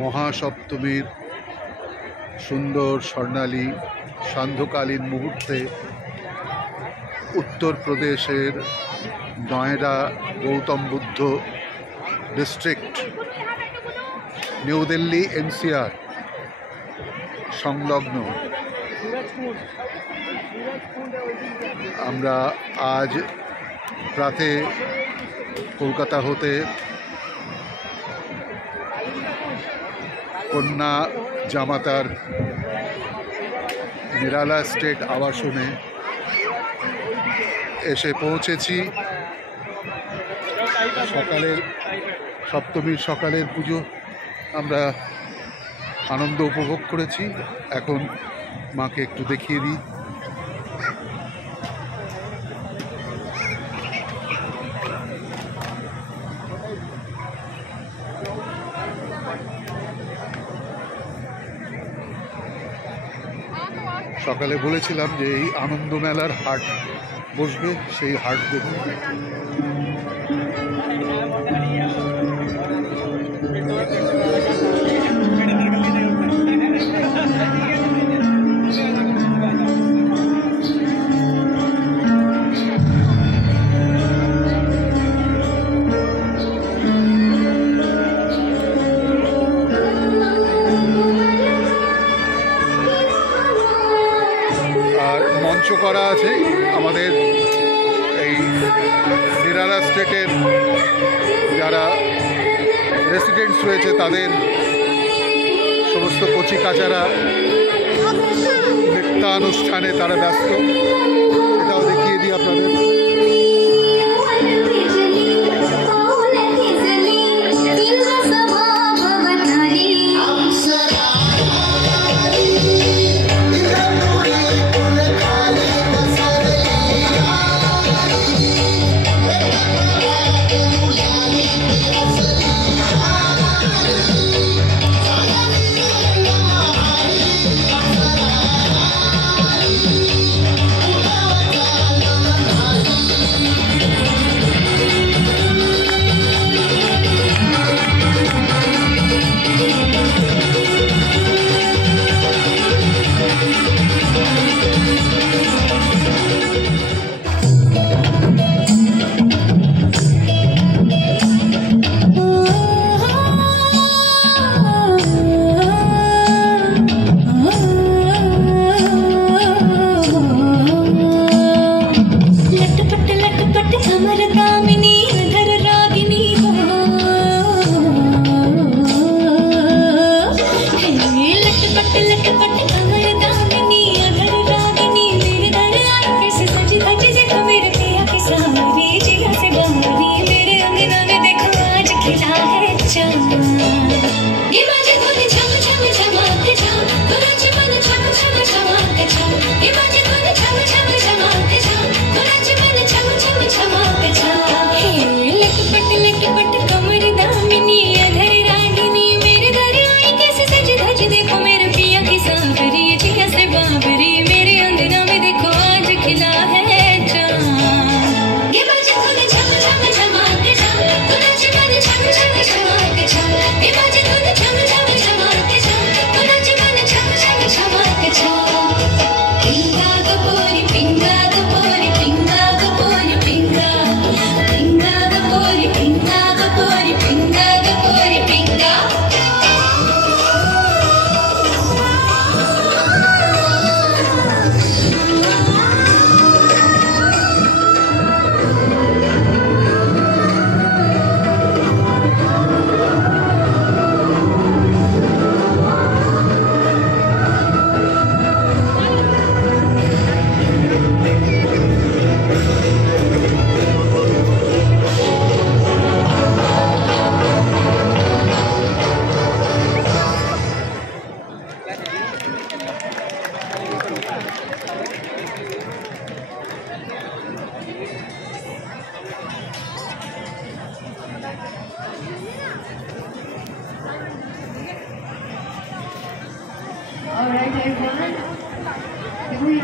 মহাসপ্তমীর সুন্দর স্বর্ণালী সান্ধ্যকালীন মুহূর্তে উত্তরপ্রদেশের নয়ডা গৌতম বুদ্ধ ডিস্ট্রিক্ট নিউ দিল্লি এনসিআর সংলগ্ন আমরা আজ প্রাতে কলকাতা হতে কন্যা জামাতার নিরালা স্টেট আবাসনে এসে পৌঁছেছি। সপ্তমীর সকালের পুজো আমরা আনন্দ উপভোগ করেছি। এখন মাকে একটু দেখিয়ে দিই। সকালে বলেছিলাম যে এই আনন্দ মেলার হাট বসবে, সেই হাট দেখুন। মঞ্চ করা আছে আমাদের এই নিরালা স্টেটের যারা রেসিডেন্টস রয়েছে তাদের সমস্ত কচি কাচারা নৃত্যানুষ্ঠানে তারা ব্যস্ত। এটাও দেখিয়ে দিই আপনাদের।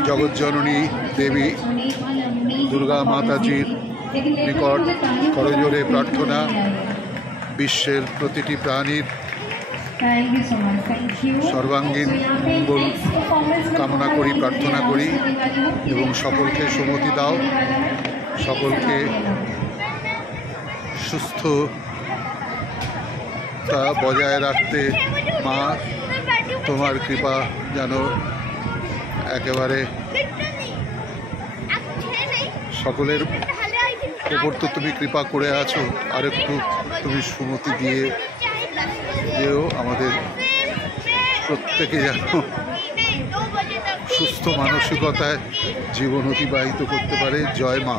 জগৎজননী দেবী দুর্গা মাতাজির নিকট করজোড়ে প্রার্থনা, বিশ্বের প্রতিটি প্রাণীর সর্বাঙ্গীন মঙ্গল কামনা করি, প্রার্থনা করি এবং সকলকে সুমতি দাও, সকলকে সুস্থতা বজায় রাখতে মা তোমার কৃপা যেন একেবারে সকলের ওপর তো তুমি কৃপা করে আছো, আর একটু তুমি সুমতি দিয়ে যেও, আমাদের প্রত্যেকে যেন সুস্থ মানসিকতায় জীবন অতিবাহিত করতে পারে। জয় মা।